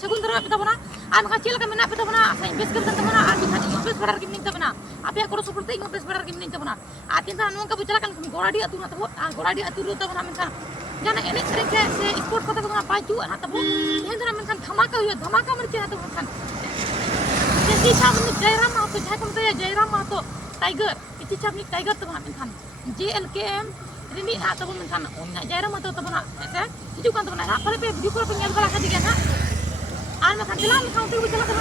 सगुन दरा पे तबना आर मखा चेल का मेना पे तबना साइन बेस के तबना आर मिखा इ बेस बड़ार के मिन तबना आपे करो सपोर्ट इ बेस बड़ार के मिन तबना आते ता नो का बुचला kan गोराडी अतु ना तबो गोराडी अतु रो तबना मिन जाना एने करे से स्पोर्ट को तबना पाजू ना तबो हेंदरा मिन धमाका हुई धमाका मन के तबो खान जैसी सामने जयराम मातो जाय को ते जयराम मातो टाइगर इति चापनी टाइगर तबना मिन Khan JLKM ini atau bukan onna jaira mata atau mana ऐसा itu kan teman apa le video call pengen bala ka diga na an ma kan dilam kan tu bijala kan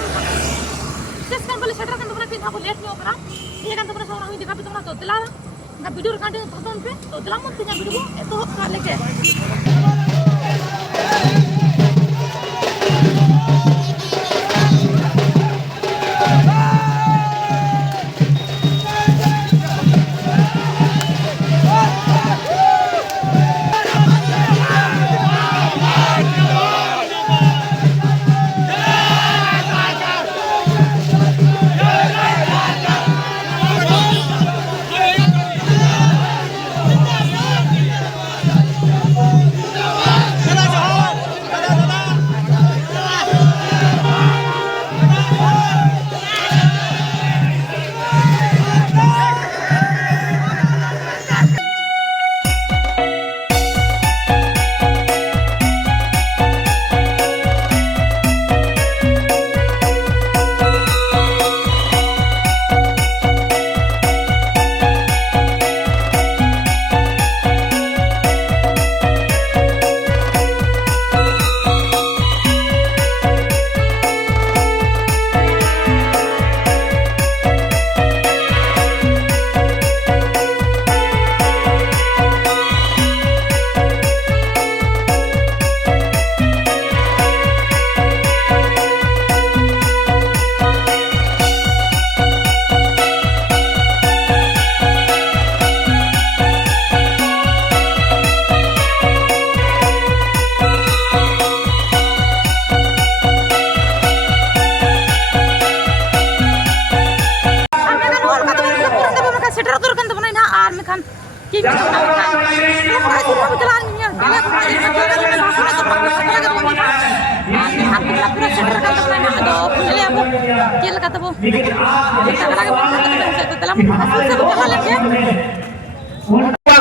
tes kan bale setter kan teman pin aku late ni opera ये kan teman sama ini diga teman to dilam na video recording teman pe to dilam mun punya video itu ka leke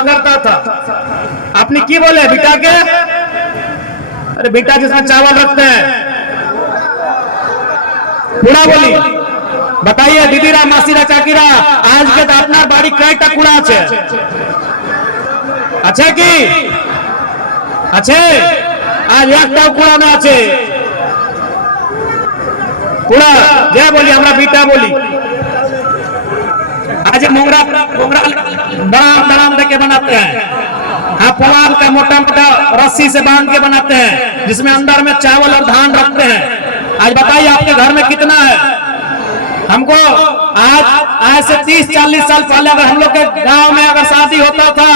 करता था आपने की बोले बेटा के अरे बेटा जिसमें चावल रखते हैं पूरा बोली बताइए दीदीरा मासीरा चाकीरा आज के अपना बाड़ी कयटा कूड़ा আছে আছে কি আছে आज একটা কূড়া না আছে कूड़ा जय बोली हमरा बेटा बोली आज मोंगरा मोंगरा दराम देके बनाते हैं हाँ पुआल का मोटा मोटा रस्सी से बांध के बनाते हैं जिसमें अंदर में चावल और धान रखते हैं आज बताइए आपके घर में कितना है हमको आज से 30-40 साल पहले अगर हम लोग के गांव में अगर शादी होता था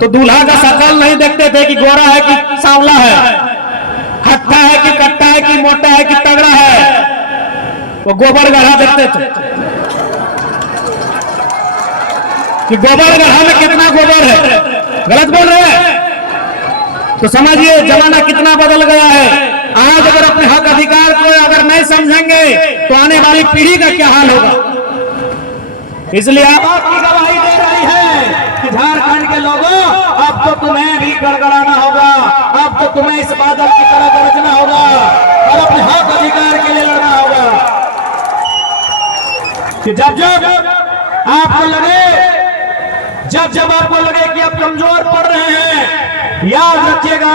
तो दूल्हा का शकल नहीं देखते थे कि गोरा है कि सांवला है हट्टा है कि कट्टा है कि मोटा है कि तगड़ा है वो गोबर गढ़ा देखते थे कि गोबर गढ़ा में कितना गोबर है गलत बोल रहे हैं तो समझिए जमाना कितना बदल गया है आज अगर अपने हक अधिकार को अगर नहीं समझेंगे तो आने वाली पीढ़ी का क्या हाल होगा इसलिए आप की गवाही दे रही है कि झारखंड के लोगों अब तो तुम्हें भी गड़गड़ाना होगा अब तो तुम्हें इस बादल की तरह गरजना होगा और अपने हक अधिकार के लिए लड़ना होगा कि जब आपको लगे जब आपको लगे कि आप कमजोर पड़ रहे हैं याद रखिएगा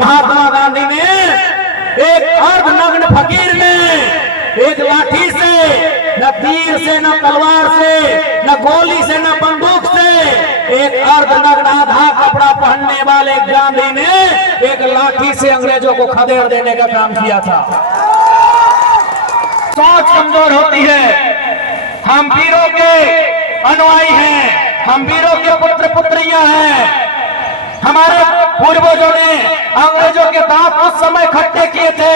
महात्मा गांधी ने एक अर्धनग्न फकीर ने एक लाठी से न तीर से न तलवार से न गोली से न बंदूक से एक अर्धनग्न आधा कपड़ा पहनने वाले गांधी ने एक लाठी से अंग्रेजों को खदेड़ देने का काम किया था। सोच कमजोर होती है। हम वीरों के अनुयायी हैं, हम वीरों के पुत्र पुत्रियां हैं। हमारे पूर्वजों ने अंग्रेजों के दांत उस समय खट्टे किए थे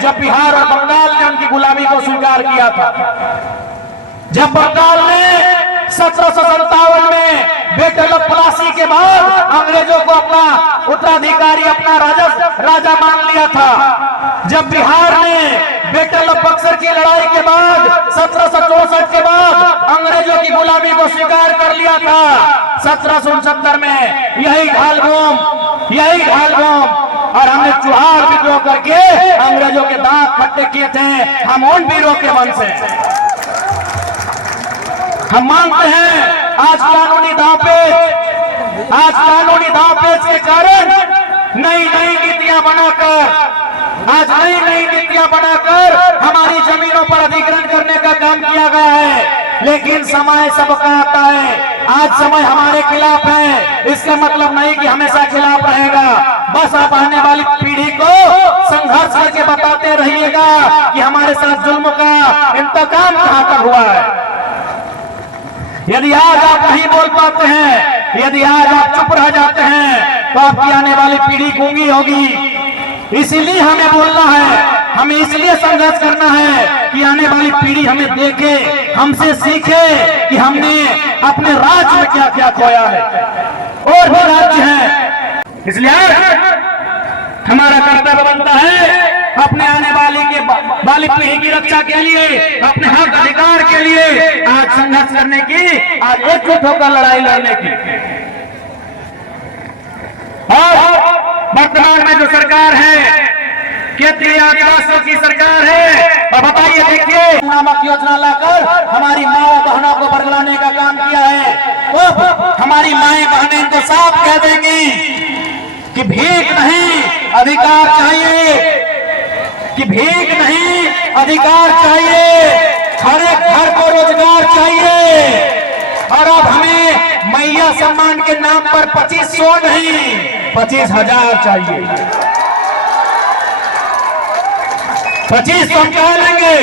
जब बिहार और बंगाल ने उनकी गुलामी को स्वीकार किया था। जब बंगाल ने 1757 में बेटल ऑफ प्लासी के बाद अंग्रेजों को अपना उत्तराधिकारी अपना राजा मान लिया था, जब बिहार ने बैटल ऑफ बक्सर की लड़ाई के बाद 1764 के बाद अंग्रेजों की गुलामी को स्वीकार कर लिया था, 1769 में यही ढाल बम और हमने चुहार विद्रोह करके अंग्रेजों के दांत खट्टे किए थे। हम उन वीरों के वंश हैं। हम मानते हैं आज कानूनी दांवपेच के कारण नई नीतियां बनाकर हमारी जमीनों पर अधिग्रहण करने का काम किया गया है। लेकिन समय सबका आता है। आज समय हमारे खिलाफ है, इसका मतलब नहीं कि हमेशा खिलाफ रहेगा। बस आप आने वाली पीढ़ी को संघर्ष करके बताते रहिएगा कि हमारे साथ जुल्म का इंतकाम कहां तक हुआ है। यदि आज आप नहीं बोल पाते हैं, यदि आज आप चुप रह जाते हैं, तो आपकी आने वाली पीढ़ी गूंगी होगी। इसीलिए हमें बोलना है, हमें इसलिए संघर्ष करना है कि आने वाली पीढ़ी हमें देखे, हमसे सीखे कि हमने अपने राज्य में क्या क्या खोया है। और भी राज्य हैं, इसलिए हमारा कर्तव्य बनता है अपने आने वाली पीढ़ी की रक्षा के लिए, अपने हक अधिकार के लिए आज संघर्ष करने की, आज एकजुट होकर लड़ाई लड़ने की। और वर्तमान में जो सरकार है, केंद्रीय आदिवासियों की सरकार है, और बताइए देखिए नामक योजना लाकर हमारी माओ बहनों को बरगलाने का काम किया है। तो हमारी माएं बहनें इनको साफ कह देंगी कि भीख नहीं अधिकार चाहिए, कि भीख नहीं अधिकार चाहिए, हर एक घर को रोजगार चाहिए। और अब हमें मैया सम्मान के नाम पर 2500 नहीं 25,000 चाहिए। 2500 कह लेंगे,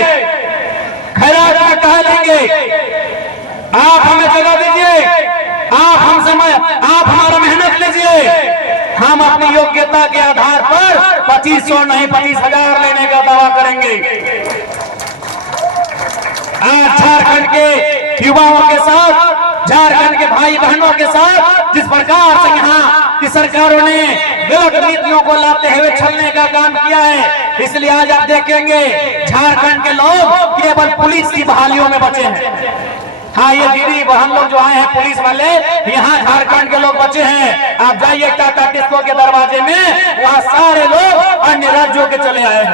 खैरात में कह लेंगे। आप हमें जगह दीजिए, आप हमारा मेहनत लीजिए, हम अपनी योग्यता के आधार पर 2500 नहीं 25,000 लेने का दावा करेंगे। आज झारखंड के युवाओं के साथ, झारखंड के भाई बहनों के साथ जिस प्रकार से यहाँ की सरकारों ने गलत नीतियों को लाते हुए छलने का काम किया है, इसलिए आज आप देखेंगे झारखंड के लोग केवल पुलिस की बहालियों में बचे हैं। हाँ, ये दीदी बहन लोग जो आए हैं पुलिस वाले, यहाँ झारखंड के लोग बचे हैं। आप जाइए टाटा टिस्को के दरवाजे में, वहाँ सारे लोग अन्य राज्यों के चले आए हैं।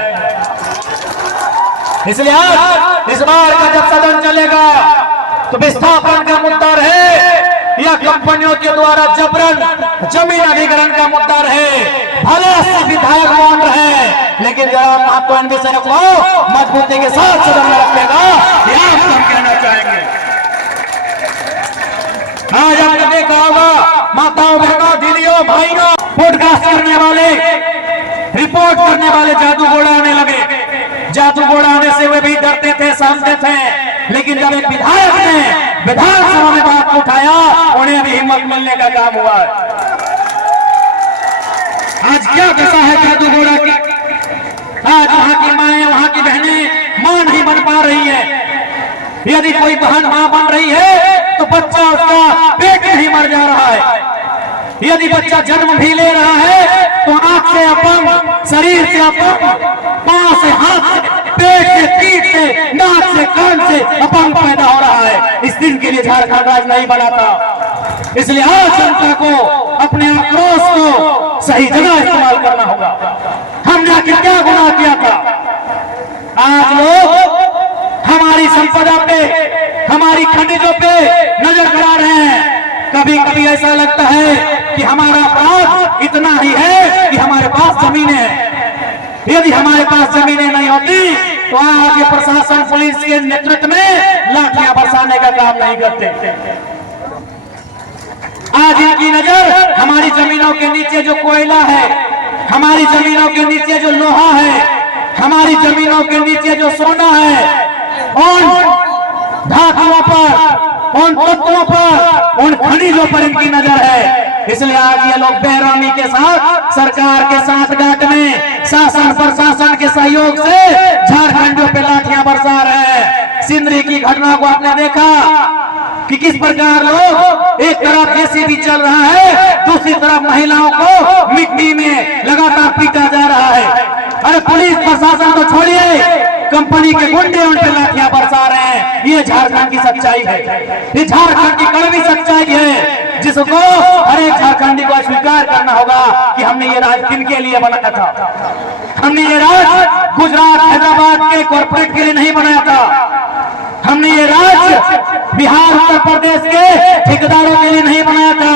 इसलिए आज इस बार का जब सदन चलेगा तो विस्थापन का मुद्दा रहे या कंपनियों के द्वारा जबरन जमीन अधिग्रहण का मुद्दा रहे, भले से विधायक मौन रहे, लेकिन जरा आपको इन विषयों को मजबूती के साथ सदन में रखेगा, यह हम कहना चाहेंगे। आज आपने देखा होगा माताओं बहनों दीदियों भाइयों, पॉडकास्ट करने वाले, रिपोर्ट करने वाले जादू घोड़ा आने लगे। जादू घोड़ा आने से वे भी डरते थे, सहमते थे, लेकिन जब एक विधायक ने विधानसभा में बात उठाया, उन्हें भी हिम्मत मिलने का काम हुआ। आज क्या दशा है जादू घोड़ा की? आज वहां की माएं, वहां की बहनें मां नहीं बन पा रही है। यदि कोई बहन मां बन रही है तो बच्चा उसका पेट में ही मर जा रहा है। यदि बच्चा जन्म भी ले रहा है तो आंख से अपंग, शरीर से अपंग, पांव से, हाथ से, पेट से, पीठ से, नाक से, कान से अपंग पैदा हो रहा है। इस दिन के लिए झारखंड राज्य नहीं बना था। इसलिए आज जनता को अपने आक्रोश को सही जगह इस्तेमाल करना होगा। हमने आखिर क्या गुनाह किया था? आज लोग हमारी संपदा पे, हमारी खनिजों पे नजर गड़ा रहे हैं। कभी कभी ऐसा लगता है कि हमारा अपराध इतना ही है कि हमारे पास जमीनें हैं। यदि हमारे पास जमीनें नहीं होती तो आगे प्रशासन पुलिस के नेतृत्व में लाठियां बरसाने का काम नहीं करते। आज इनकी नजर हमारी जमीनों के नीचे जो कोयला है, हमारी जमीनों के नीचे जो लोहा है, हमारी जमीनों के नीचे जो सोना है, उन धातुओं पर, उन तत्वों पर, उन खनिजों पर इनकी नजर है। इसलिए आज ये लोग बेरहमी के साथ, सरकार के साथ गांठ में, शासन प्रशासन के सहयोग से झारखंडियों पे लाठियां बरसा रहे हैं। सिंदरी की घटना को आपने देखा कि किस प्रकार लोग, एक तरफ जेसीबी चल रहा है, दूसरी तरफ महिलाओं को मिट्टी में लगातार पीटा जा रहा है। अरे पुलिस प्रशासन तो छोड़िए, कंपनी के गुंडे उन पे लाठियां बरसा रहे हैं। ये झारखंड की सच्चाई है, ये झारखंड की कड़वी सच्चाई है, जिसको हर एक झारखंडी को स्वीकार करना होगा कि हमने ये राज किनके लिए बनाया था। हमने ये राज गुजरात हैदराबाद के कॉर्पोरेट के लिए नहीं बनाया था। हमने ये राज बिहार उत्तर प्रदेश के ठेकेदारों के लिए नहीं बनाया था।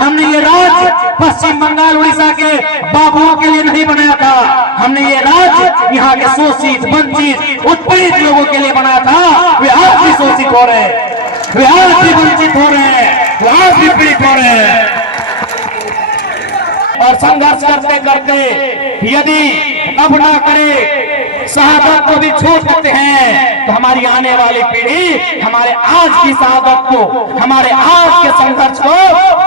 हमने ये राज पश्चिम बंगाल उड़ीसा के बाबुओं के लिए नहीं बनाया था। हमने ये राज यहाँ के शोषित वंचित उत्पीड़ित लोगों के लिए बनाया था। वे आज भी शोषित हो रहे हैं, वे आज भी वंचित हो रहे हैं, वे आज भी पीड़ित हो रहे हैं। और संघर्ष करते करते यदि अब ना करे, शहादत को भी छोड़ सकते हैं, तो हमारी आने वाली पीढ़ी हमारे आज की शहादत को, हमारे आज के संघर्ष को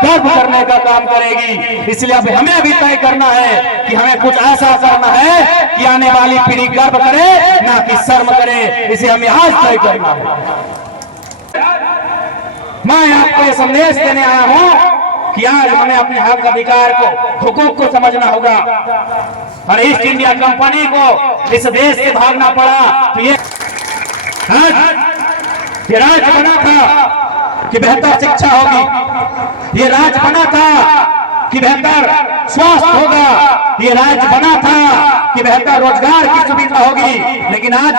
गर्व करने का काम करेगी। इसलिए अब हमें भी तय करना है कि हमें कुछ ऐसा करना है कि आने वाली पीढ़ी गर्व करे, ना कि शर्म करे। इसे हमें आज तय करना है। मैं आपको ये संदेश देने आया हूँ कि आज हमें अपने हक अधिकार को, हुकूक को समझना होगा। और ईस्ट इंडिया कंपनी को इस देश से भागना पड़ा, तो ये राज बना था कि बेहतर शिक्षा होगी, ये राज बना था कि बेहतर स्वास्थ्य होगा, ये राज बना था कि बेहतर रोजगार की सुविधा होगी। लेकिन आज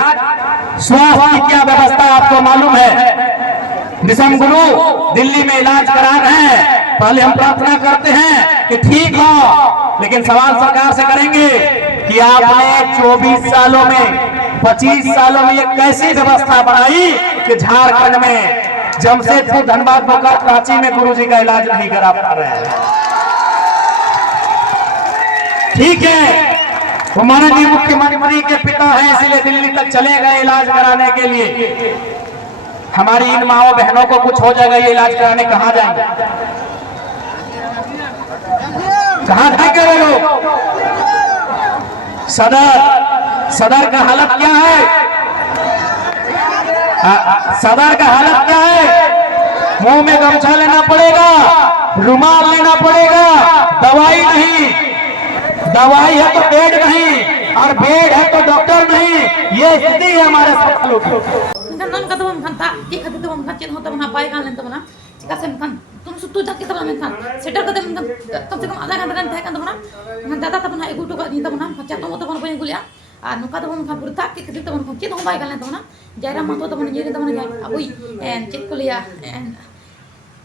स्वास्थ्य की क्या व्यवस्था आपको मालूम है? दिसम गुरु दिल्ली में इलाज करा रहे हैं, पहले हम प्रार्थना करते हैं कि ठीक हो, लेकिन सवाल सरकार से करेंगे कि आपने 24 सालों में 25 सालों में ये कैसी व्यवस्था बनाई कि झारखंड में जमशेदपुर, धनबाद, बोकारो, रांची में गुरुजी का इलाज नहीं करा पा रहे हैं। ठीक है, वो माननीय मुख्यमंत्री के पिता हैं, इसलिए दिल्ली तक चले गए इलाज कराने के लिए। हमारी इन माओ बहनों को कुछ हो जाएगा, ये इलाज कराने कहाँ जाएंगे? कहाँ जाएंगे वो लोग? सदर का हालत क्या है? सदर का हालत क्या है? मुंह में गमछा लेना पड़ेगा, रुमाल लेना पड़ेगा, दवाई नहीं, दवाई है तो बेड नहीं, और बेड है तो डॉक्टर नहीं। ये स्थिति है हमारे अस्पतालों की। non kata bom kan tak ki kata bom kan chin hota bana pai kan len tabana chika se kan tum sutu dak kita bana kan setar kata kan kam se kam ada kan tha kan tabana kan data tabana egu to ka ni tabana bacha to tabana pai gulia ar nuka tabana kan purta ki kata tabana kan chin hom pai kan len tabana jaira mato tabana jeri tabana jai abui en chit ko liya en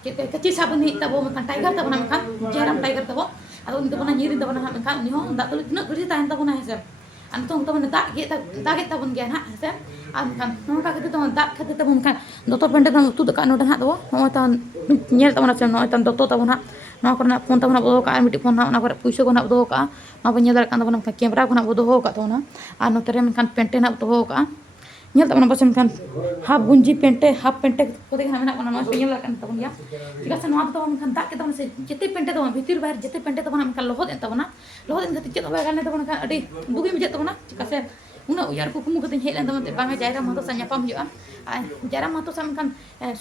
kita kecil sabuni tabo kan tiger tabana kan jaira tiger tabo ado ni tabana jeri tabana kan ni ho dak tu tina guri tahan tabana hese antung tabana dak kita tabun gen ha hese kan nongka kata tabana dak kata tabun kan doktor pende kan tu dekat nodan hak tu no tan nyel tabana sem no tan doktor tabana no korna phone tabana bodo ka miti phone na kore puisa ko na bodo ka no punya dar kan tabana kamera ko na bodo ka to na anu tere kan pente na bodo ka nyel tabana pasem kan half gunji pente half pente ko de kan na ko no nyel kan tabun ya jika se no tabana kan dak tabana se jete pente tabana bhitir bahar jete pente tabana kan lohod tabana lohod en kati chet ba kan tabana kan adi bugi mi jet tabana jika se una uyar ko kumu kata hel tabana te banga jaira mato sa nyapam huya jaira mato sam kan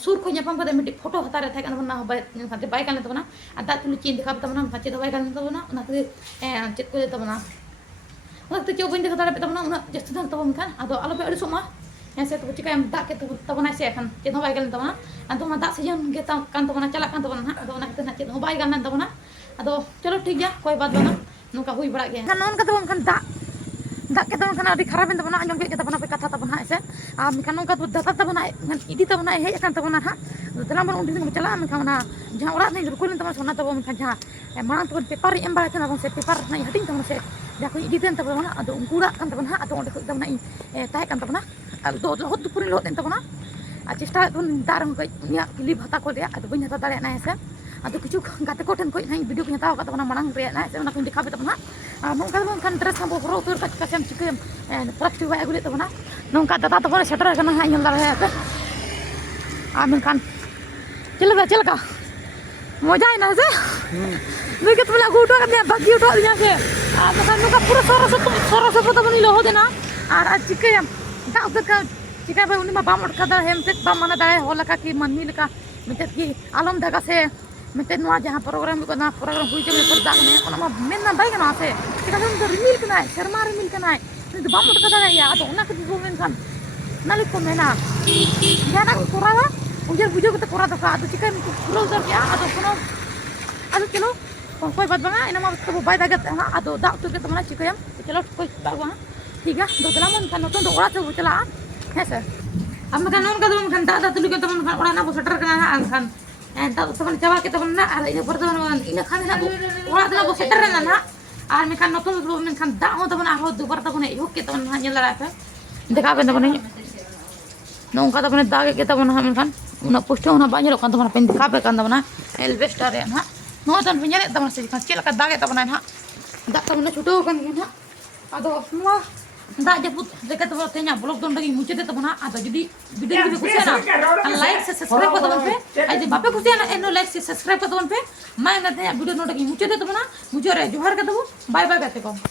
sur ko nyapam kata miti photo hatare tha kan tabana ba kate bai kan tabana ada tu chin dikha tabana kache bai kan tabana na te chet ko tabana una te coba ini kata tabana una just dan tabana kan ado alo be adu soma ऐसे तो चिका हम दा के तो tabana se kan chet ho bai kan tabana anto ma दा sejan ke kan tabana chala kan tabana ado na kita chet ho bai kan tabana ado chalo ठीक गया कोई बात बना नुका हुई बड़ा गया kan non kata bom kan दा के tabana kan adi kharab en tabana anjom ke tabana pe katha tabana ऐसे kan nongka tu data tabana kan idi tabana he kan tabana ha dalam ban undi ngam chala kan na jahan orat nei rukul tabana sona tabana kan jahan mana tu paper em ba kan abang se paper nai hating tabana se dah ko idi ten tabana ado ungkura kan tabana ado onde ko tabana tai kan tabana ado lohot tu purin lohot ten tabana चेष्टा दारम को clip हता को ado बइन हता दारे ना ऐसे ado किछु गाते को ठन को नहीं वीडियो को हता का मांग रे ना ऐसे ना को दिखा बेता नोंका बन ड्रेस हम हरो उतर का सेम चिकम प्लास्टिक बाय गुले तबना नोंका दादा तबना सेटर कना हा ñal dara है आमेन kan चलका मजा है ना से लुके तो लागू उठा के बाकी उठा दिया से आ नोंका पूरा सरस तो बनी लो हो देना और आज चिकम दा उतर चिका भाई उनी मा बाम उठका दा हेम से बाम माना दा होला का की मनमी लका मिते की आलम दागा से मिलते नवा जहाँ प्रोग्राम को ना प्रोग्राम हुई जब पर दाग में ओना मा मेन ना बाई कना से चिका हम तो रिमिल कना शर्मा रिमिल कना ni तो बाम उठका ना या तो ओना के दो मेन खान नाली को मेना जाना को कोरा उजर बुझो के कोरा तो का तो चिका में पूरा उधर क्या तो कोनो अदो चलो कोई बात बंगा ina मा तो बाई दागत ना अदो दाग तो के तमना चिका चलो कोई दाग बंगा ठीक है दो चला मन खान तो ओरा से चला है सर अब मैं कानून का तो मन खान दादा तुलु के तो मन खान ओरा ना वो शटर कना ना Khan entah teman coba kita pernah ada ini pertemuan ini kan aku orang itu aku seteran na আর মেখান নতুন মেখান দাও তো না হো দুবার তো না ইউক কে তো না নিলা রাখে দেখা বেন তো না নৌকা তো না দাগে কে তো না মেখান una posto una banyo kan to na pen ka be kan to na elvestar na no to pinjare to na se kan cel ka dage to na ha da to na chuto kan na ado semua da jeput deka to tenya blog don lagi muche to na ado jadi video video kusi na like se subscribe ko to pe ai je bape kusi na eno like se subscribe ko to pe मैं ना video no lagi muche to na muche re johar ka to bye bye कहते को